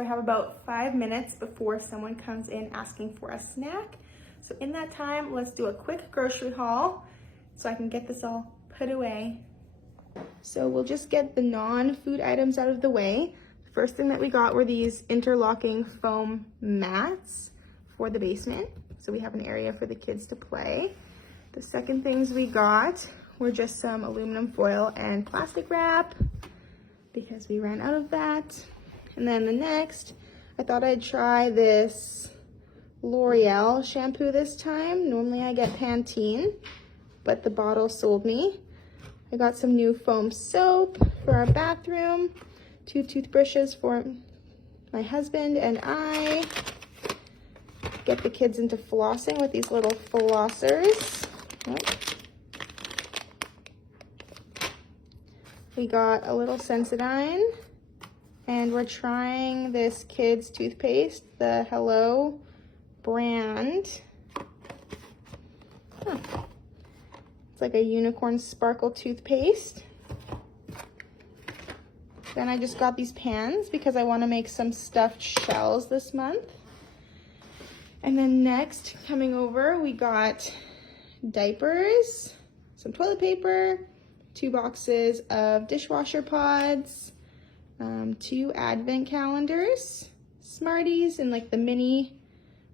So I have about 5 minutes before someone comes in asking for a snack. So in that time, let's do a quick grocery haul so I can get this all put away. So we'll just get the non-food items out of the way. The first thing that we got were these interlocking foam mats for the basement. So we have an area for the kids to play. The second things we got were just some aluminum foil and plastic wrap because we ran out of that. And then the next, I thought I'd try this L'Oreal shampoo this time. Normally I get Pantene, but the bottle sold me. I got some new foam soap for our bathroom, 2 toothbrushes for my husband and I. Get the kids into flossing with these little flossers. Oh. We got a little Sensodyne, and we're trying this kids toothpaste, the Hello brand. Huh. It's like a unicorn sparkle toothpaste. Then I just got these pans because I want to make some stuffed shells this month. And then next, coming over, we got diapers, some toilet paper, 2 boxes of dishwasher pods, 2 advent calendars, Smarties in like the mini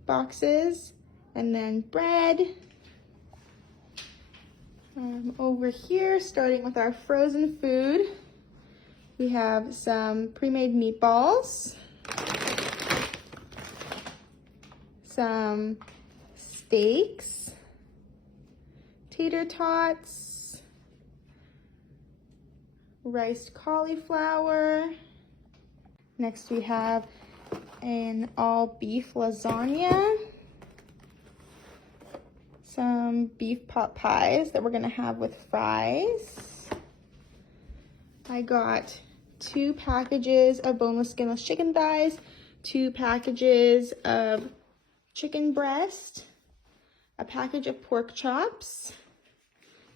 boxes, and then bread. Over here, starting with our frozen food, we have some pre-made meatballs, some steaks, tater tots, riced cauliflower. Next we have an all beef lasagna, some beef pot pies that we're gonna have with fries. I got 2 packages of boneless, skinless chicken thighs, 2 packages of chicken breast, a package of pork chops,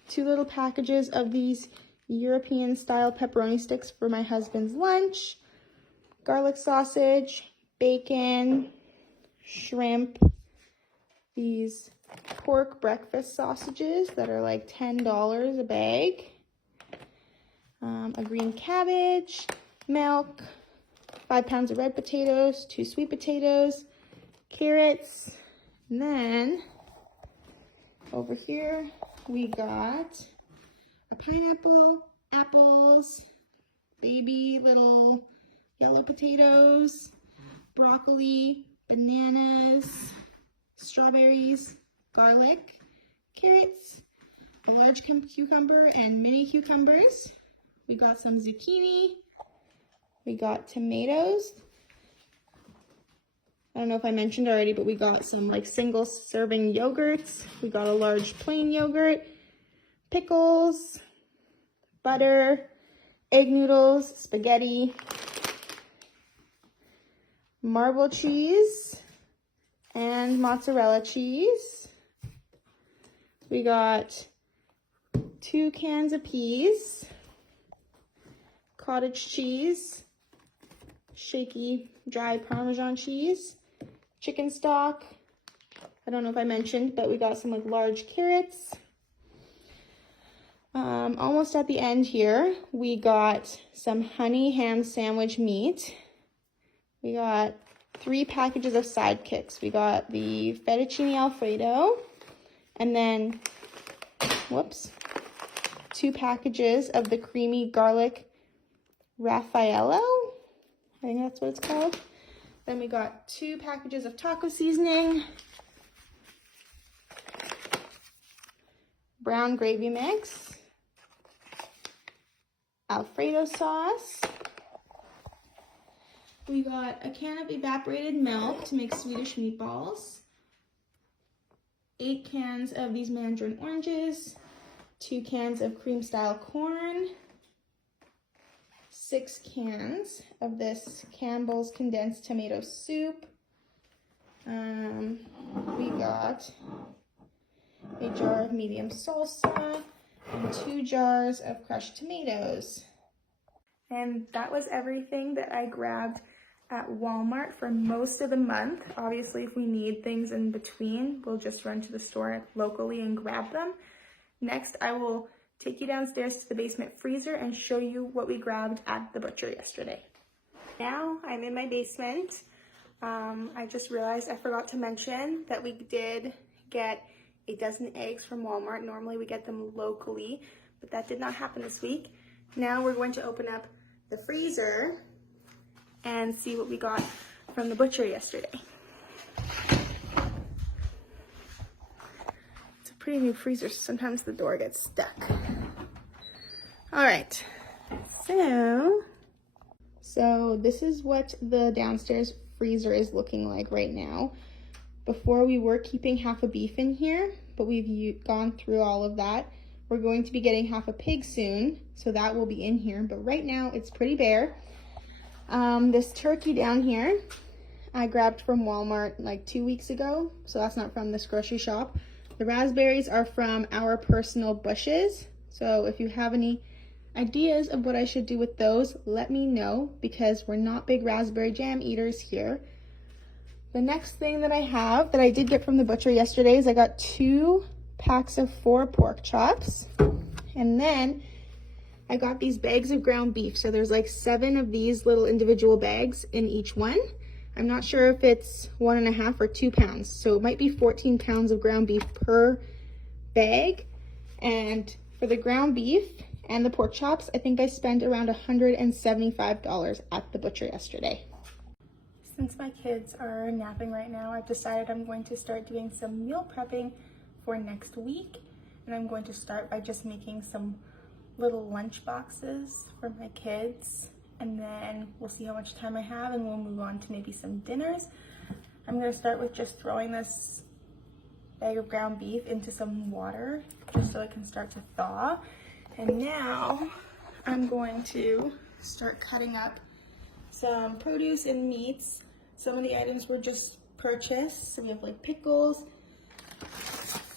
2 little packages of these European style pepperoni sticks for my husband's lunch, garlic sausage, bacon, shrimp, these pork breakfast sausages that are like $10 a bag, a green cabbage, milk, 5 pounds of red potatoes, 2 sweet potatoes, carrots, and then over here we got a pineapple, apples, baby little yellow potatoes, broccoli, bananas, strawberries, garlic, carrots, a large cucumber and mini cucumbers. We got some zucchini. We got tomatoes. I don't know if I mentioned already, but we got some like single serving yogurts. We got a large plain yogurt, pickles, butter, egg noodles, spaghetti, marble cheese, and mozzarella cheese. We got 2 cans of peas, cottage cheese, shaky dry Parmesan cheese, chicken stock. I don't know if I mentioned, but we got some like large carrots. Almost at the end here, we got some honey ham sandwich meat. We got 3 packages of sidekicks. We got the fettuccine alfredo, and then, 2 packages of the creamy garlic Raffaello. I think that's what it's called. Then we got 2 packages of taco seasoning, brown gravy mix, Alfredo sauce. We got a can of evaporated milk to make Swedish meatballs, 8 cans of these mandarin oranges, 2 cans of cream style corn, 6 cans of this Campbell's condensed tomato soup. We got a jar of medium salsa and 2 jars of crushed tomatoes. And that was everything that I grabbed at Walmart for most of the month. Obviously, if we need things in between, we'll just run to the store locally and grab them. Next, I will take you downstairs to the basement freezer and show you what we grabbed at the butcher yesterday. Now, I'm in my basement. I just realized I forgot to mention that we did get a dozen eggs from Walmart. Normally we get them locally, but that did not happen this week. Now we're going to open up the freezer and see what we got from the butcher yesterday. It's a pretty new freezer, so sometimes the door gets stuck. All right, so this is what the downstairs freezer is looking like right now. Before we were keeping half a beef in here, but we've gone through all of that. We're going to be getting half a pig soon, so that will be in here, but right now it's pretty bare. This turkey down here, I grabbed from Walmart like 2 weeks ago, so that's not from this grocery shop. The raspberries are from our personal bushes, so if you have any ideas of what I should do with those, let me know, because we're not big raspberry jam eaters here. The next thing that I have that I did get from the butcher yesterday is I got 2 packs of 4 pork chops, and then I got these bags of ground beef. So there's like 7 of these little individual bags in each one. I'm not sure if it's 1.5 or 2 pounds, so it might be 14 pounds of ground beef per bag. And for the ground beef and the pork chops, I think I spent around $175 at the butcher yesterday. Since my kids are napping right now, I've decided I'm going to start doing some meal prepping for next week. And I'm going to start by just making some little lunch boxes for my kids. And then we'll see how much time I have and we'll move on to maybe some dinners. I'm gonna start with just throwing this bag of ground beef into some water just so it can start to thaw. And now I'm going to start cutting up some produce and meats. Some of the items were just purchased. So we have like pickles,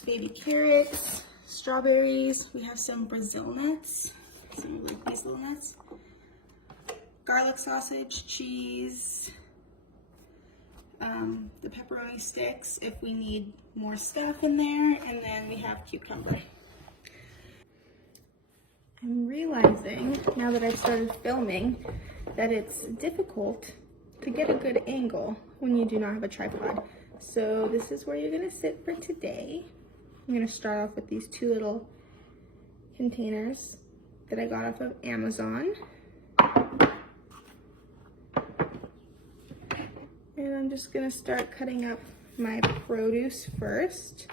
baby carrots, strawberries. We have some Brazil nuts. So you like these little nuts. Garlic sausage, cheese, the pepperoni sticks if we need more stuff in there, and then we have cucumber. I'm realizing now that I've started filming that it's difficult to get a good angle when you do not have a tripod. So this is where you're gonna sit for today. I'm gonna start off with these 2 little containers that I got off of Amazon. And I'm just gonna start cutting up my produce first,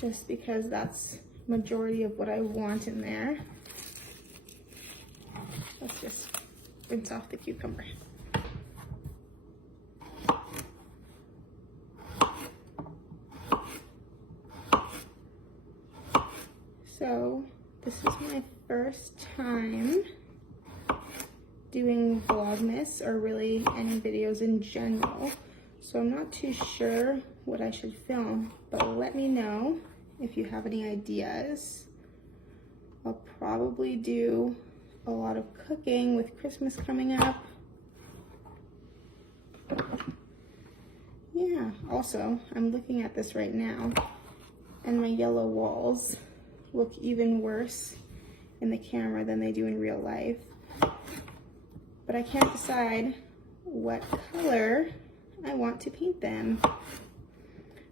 just because that's majority of what I want in there. Let's just rinse off the cucumber. So this is my first time doing Vlogmas, or really any videos in general. So I'm not too sure what I should film, but let me know if you have any ideas. I'll probably do a lot of cooking with Christmas coming up. Yeah, also, I'm looking at this right now, and my yellow walls look even worse in the camera than they do in real life. But I can't decide what color I want to paint them.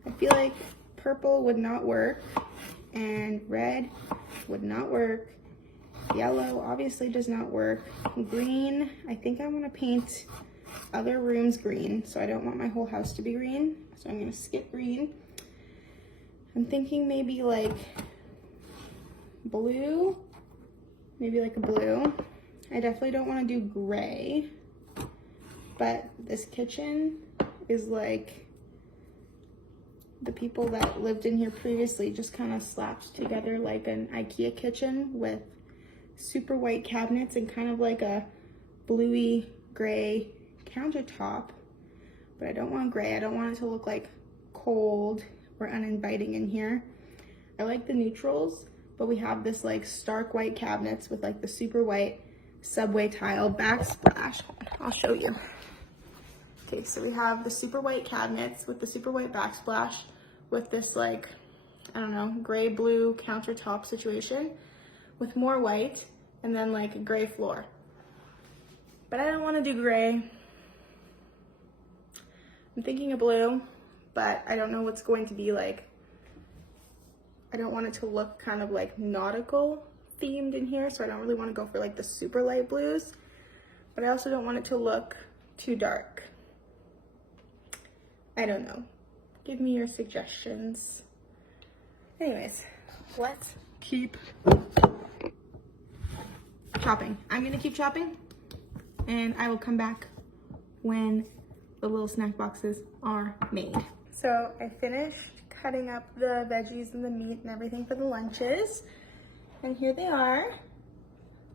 I feel like purple would not work, and red would not work. Yellow obviously does not work. Green, I think I want to paint other rooms green, so I don't want my whole house to be green, so I'm going to skip green. I'm thinking maybe like blue, maybe like a blue. I definitely don't want to do gray, but this kitchen is like the people that lived in here previously just kind of slapped together like an IKEA kitchen with super white cabinets and kind of like a bluey gray countertop. But I don't want gray. I don't want it to look like cold or uninviting in here. I like the neutrals, but we have this like stark white cabinets with like the super white subway tile backsplash. I'll show you. Okay, so we have the super white cabinets with the super white backsplash with this like, I don't know, gray blue countertop situation with more white and then like a gray floor. But I don't want to do gray. I'm thinking of blue, but I don't know what's going to be like. I don't want it to look kind of like nautical themed in here, so I don't really want to go for like the super light blues, but I also don't want it to look too dark. I don't know. Give me your suggestions. Anyways, let's keep chopping. I'm gonna keep chopping and I will come back when the little snack boxes are made. So I finished cutting up the veggies and the meat and everything for the lunches. And here they are,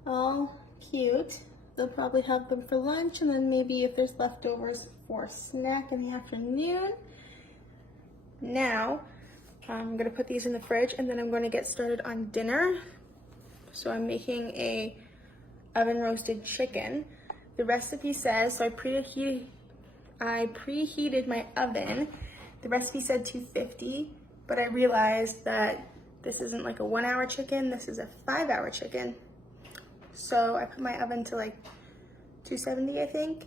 all cute. They'll probably have them for lunch and then maybe if there's leftovers for snack in the afternoon. Now, I'm gonna put these in the fridge and then I'm gonna get started on dinner. So I'm making a oven roasted chicken. The recipe says, so I preheated my oven. The recipe said 250, but I realized that this isn't like a 1 hour chicken, this is a 5 hour chicken. So I put my oven to like 270, I think,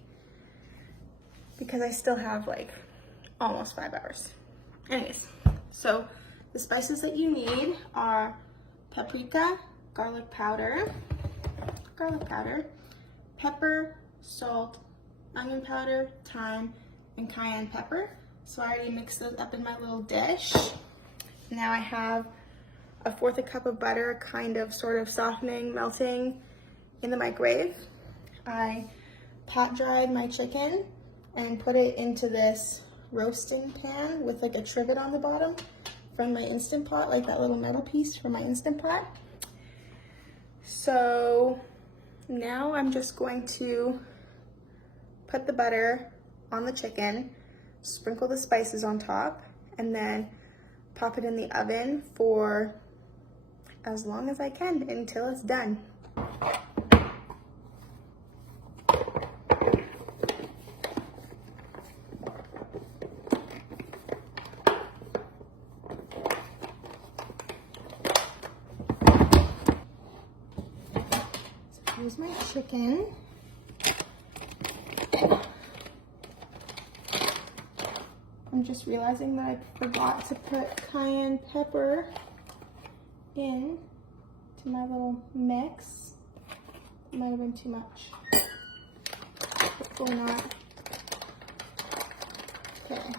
because I still have like almost 5 hours. Anyways, so the spices that you need are paprika, garlic powder, pepper, salt, onion powder, thyme, and cayenne pepper. So I already mixed those up in my little dish. Now I have 1/4 cup of butter, kind of sort of softening, melting in the microwave. I pot dried my chicken and put it into this roasting pan with like a trivet on the bottom from my Instant Pot, like that little metal piece from my Instant Pot. So now I'm just going to put the butter on the chicken, sprinkle the spices on top, and then pop it in the oven for as long as I can until it's done. So here's my chicken. I'm just realizing that I forgot to put cayenne pepper in to my little mix. It might have been too much. Hopefully not. Okay.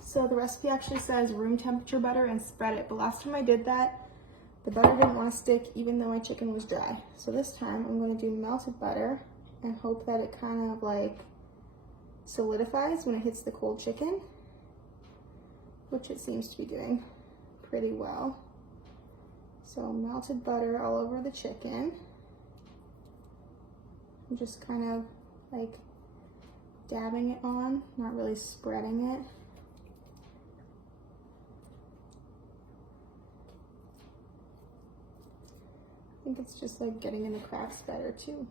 So the recipe actually says room temperature butter and spread it, but last time I did that, the butter didn't want to stick even though my chicken was dry. So this time I'm going to do melted butter and hope that it kind of like solidifies when it hits the cold chicken, which it seems to be doing pretty well. So melted butter all over the chicken. I'm just kind of like dabbing it on, not really spreading it. I think it's just like getting in the cracks better too.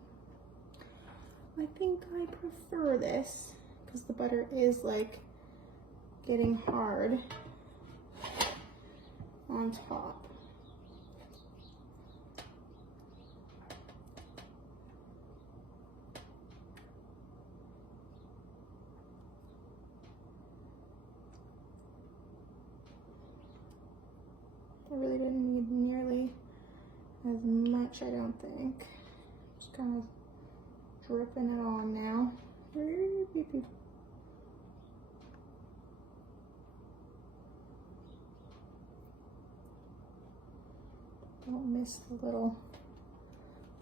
I think I prefer this because the butter is like getting hard on top. I really didn't need nearly as much, I don't think. Just kind of dripping it on now. Don't miss the little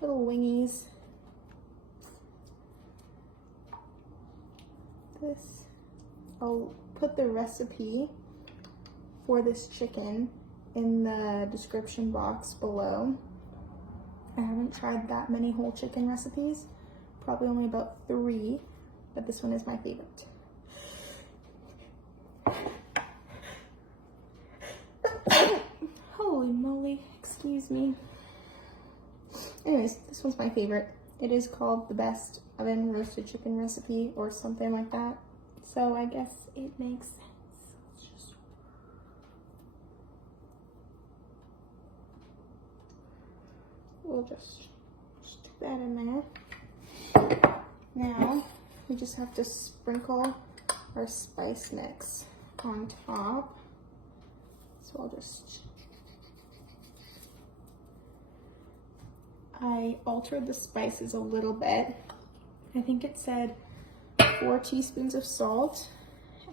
wingies. This, I'll put the recipe for this chicken in the description box below. I haven't tried that many whole chicken recipes, probably only about 3, but this one is my favorite. Holy moly, excuse me. Anyways, this one's my favorite. it is called the best oven roasted chicken recipe or something like that. So I guess it makes sense. We'll just stick that in there. Now we just have to sprinkle our spice mix on top. So I'll just, I altered the spices a little bit. I think it said 4 teaspoons of salt,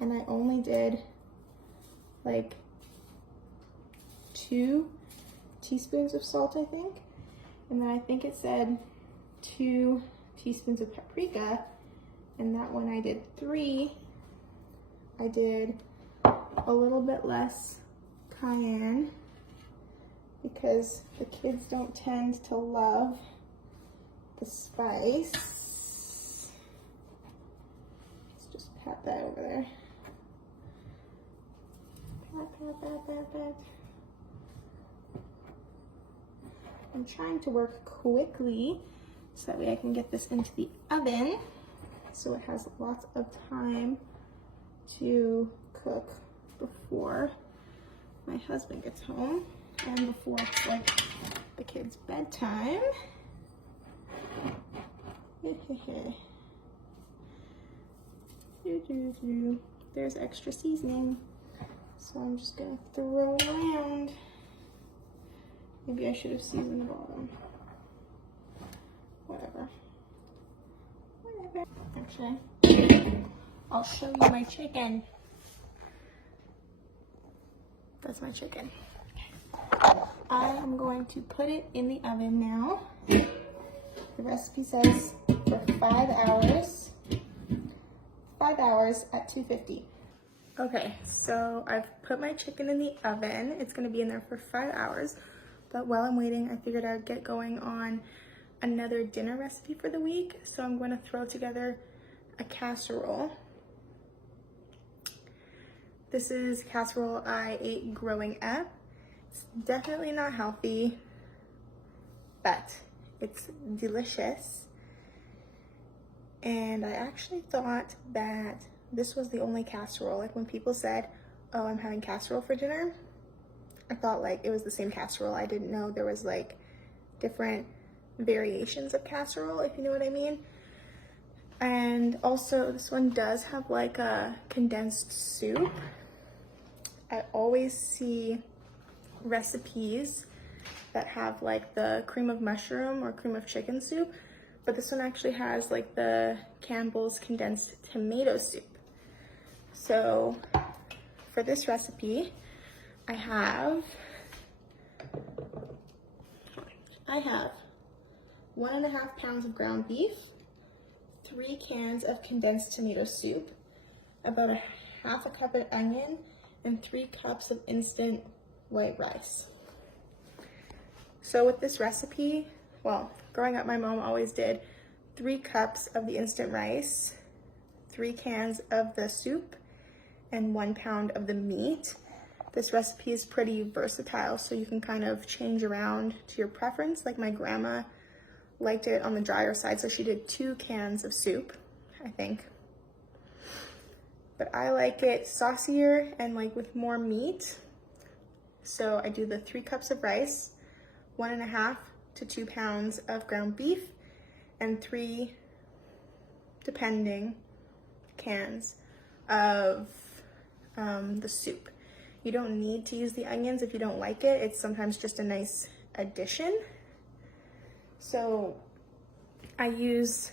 and I only did like 2 teaspoons of salt, I think. And then I think it said 2 teaspoons of paprika, and that one I did 3. I did a little bit less cayenne because the kids don't tend to love the spice. Let's just pat that over there. Pat. I'm trying to work quickly so that way I can get this into the oven so it has lots of time to cook before my husband gets home and before it's like the kids' bedtime. There's extra seasoning, so I'm just gonna throw it around. Maybe I should have seasoned the bottom. Whatever. Actually, I'll show you my chicken. That's my chicken. Okay. I am going to put it in the oven now. The recipe says for 5 hours. 5 hours at 250. Okay, so I've put my chicken in the oven. It's gonna be in there for 5 hours. But while I'm waiting, I figured I'd get going on another dinner recipe for the week. So I'm going to throw together a casserole. This is casserole I ate growing up. It's definitely not healthy, but it's delicious. And I actually thought that this was the only casserole. Like when people said, oh, I'm having casserole for dinner, I thought like it was the same casserole. I didn't know there was like different variations of casserole, if you know what I mean. And also this one does have like a condensed soup. I always see recipes that have like the cream of mushroom or cream of chicken soup, but this one actually has like the Campbell's condensed tomato soup. So for this recipe, I have 1.5 pounds of ground beef, 3 cans of condensed tomato soup, about a half a cup of onion, and 3 cups of instant white rice. So with this recipe, well, growing up, my mom always did 3 cups of the instant rice, 3 cans of the soup, and 1 pound of the meat. This recipe is pretty versatile, so you can kind of change around to your preference. Like my grandma liked it on the drier side, so she did 2 cans of soup, I think. But I like it saucier and like with more meat. So I do the 3 cups of rice, 1.5 to 2 pounds of ground beef, and 3, depending, cans of the soup. You don't need to use the onions if you don't like it. It's sometimes just a nice addition. So I use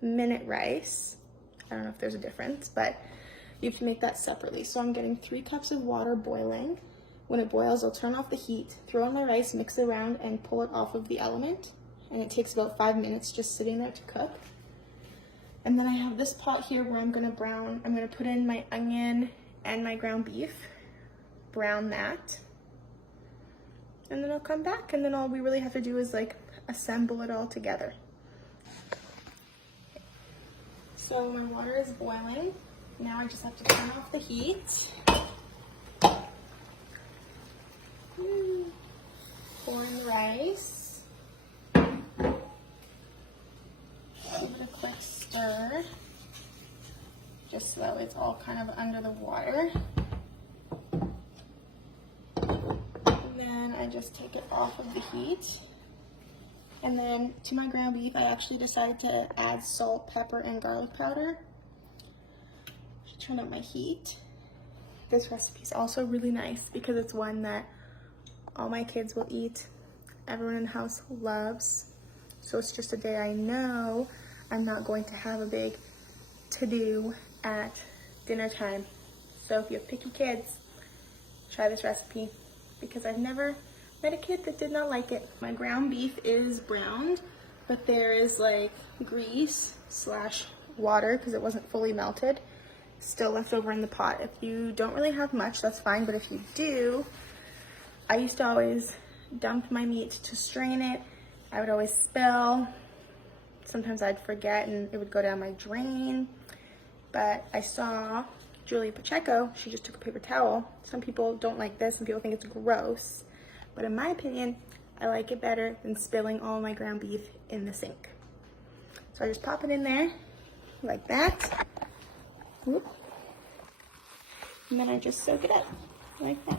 minute rice. I don't know if there's a difference, but you have to make that separately. So I'm getting 3 cups of water boiling. When it boils, I'll turn off the heat, throw in my rice, mix it around, and pull it off of the element. And it takes about 5 minutes just sitting there to cook. And then I have this pot here where I'm gonna put in my onion and my ground beef, brown that. And then I'll come back, and then all we really have to do is like assemble it all together. So my water is boiling. Now I just have to turn off the heat. Pour in the rice. just so it's all kind of under the water. And then I just take it off of the heat. And then to my ground beef, I actually decided to add salt, pepper, and garlic powder. Turn up my heat. This recipe is also really nice because it's one that all my kids will eat. Everyone in the house loves. So it's just a day I know I'm not going to have a big to-do at dinner time. So if you have picky kids, try this recipe because I've never met a kid that did not like it. My ground beef is browned, but there is like grease / water because it wasn't fully melted still left over in the pot. If you don't really have much, that's fine, but if you do, I used to always dump my meat to strain it. I would always spill. Sometimes I'd forget and it would go down my drain. But I saw Julia Pacheco, she just took a paper towel. Some people don't like this, some people think it's gross. But in my opinion, I like it better than spilling all my ground beef in the sink. So I just pop it in there like that. Whoop. And then I just soak it up like that.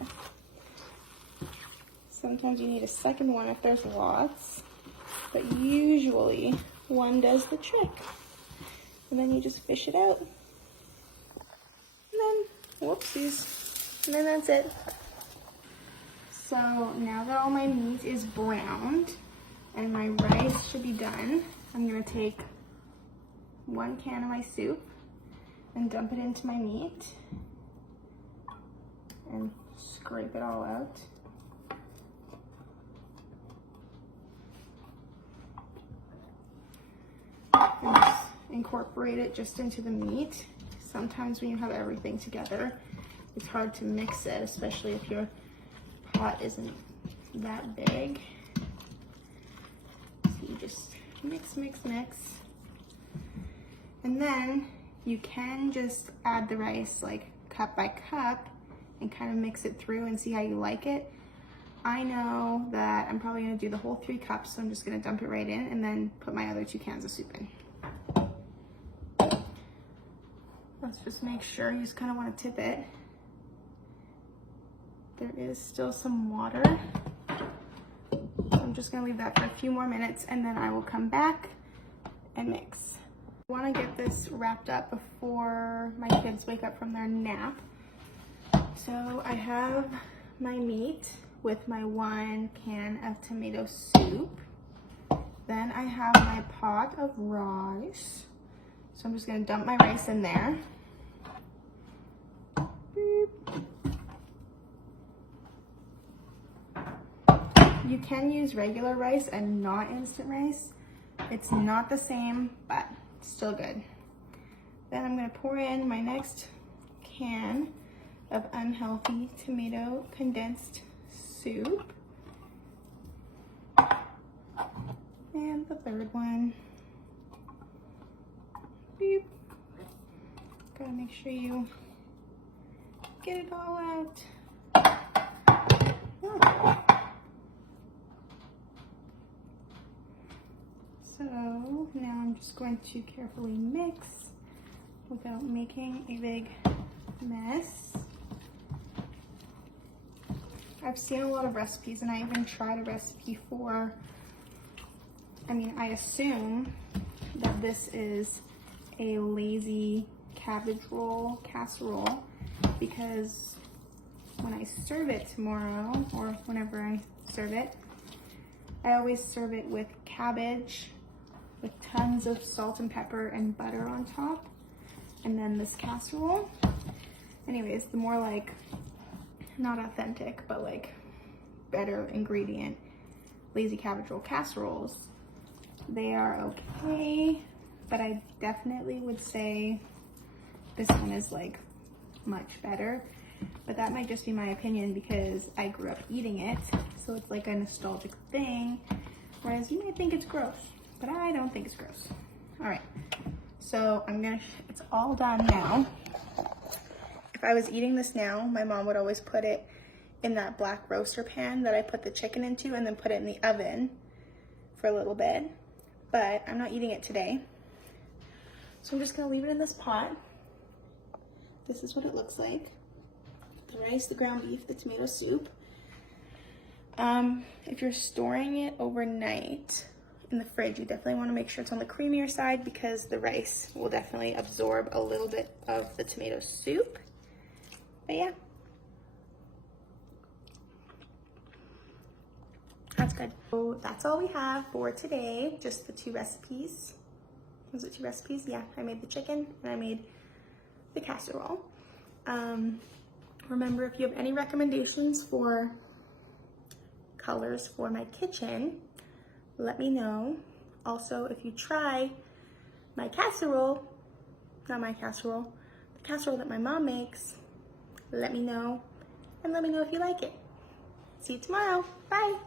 Sometimes you need a second one if there's lots, but usually one does the trick. And then you just fish it out. And then, whoopsies, and then that's it. So now that all my meat is browned and my rice should be done, I'm gonna take 1 can of my soup and dump it into my meat and scrape it all out. And just incorporate it just into the meat. Sometimes when you have everything together, it's hard to mix it, especially if your pot isn't that big. So you just mix, mix, mix. And then you can just add the rice like cup by cup and kind of mix it through and see how you like it. I know that I'm probably gonna do the whole 3 cups, so I'm just gonna dump it right in and then put my other 2 cans of soup in. Let's just make sure, you just kind of want to tip it. There is still some water. So I'm just gonna leave that for a few more minutes and then I will come back and mix. I want to get this wrapped up before my kids wake up from their nap. So I have my meat with my 1 can of tomato soup. Then I have my pot of rice. So I'm just going to dump my rice in there. Boop. You can use regular rice and not instant rice. It's not the same, but still good. Then I'm going to pour in my next can of unhealthy tomato condensed soup. And the 3rd one. Beep. Gotta make sure you get it all out. Oh. So now I'm just going to carefully mix without making a big mess. I've seen a lot of recipes and I even tried a recipe for, I assume that this is a lazy cabbage roll casserole because when I serve it tomorrow or whenever I serve it, I always serve it with cabbage with tons of salt and pepper and butter on top, and then this casserole. Anyways, the more like, not authentic, but like better ingredient lazy cabbage roll casseroles, they are okay, but I definitely would say this one is like much better. But that might just be my opinion because I grew up eating it, so it's like a nostalgic thing, whereas you might think it's gross, but I don't think it's gross. All right, so it's all done now. If I was eating this now, my mom would always put it in that black roaster pan that I put the chicken into and then put it in the oven for a little bit, but I'm not eating it today. So I'm just gonna leave it in this pot this is what it looks like. The rice, the ground beef, the tomato soup. If you're storing it overnight in the fridge, you definitely want to make sure it's on the creamier side because the rice will definitely absorb a little bit of the tomato soup. But yeah, that's good. So that's all we have for today, just the 2 recipes. Was it 2 recipes? Yeah, I made the chicken and I made the casserole. Remember, if you have any recommendations for colors for my kitchen, let me know. Also, if you try my casserole, not my casserole, the casserole that my mom makes, let me know, and let me know if you like it. See you tomorrow. Bye.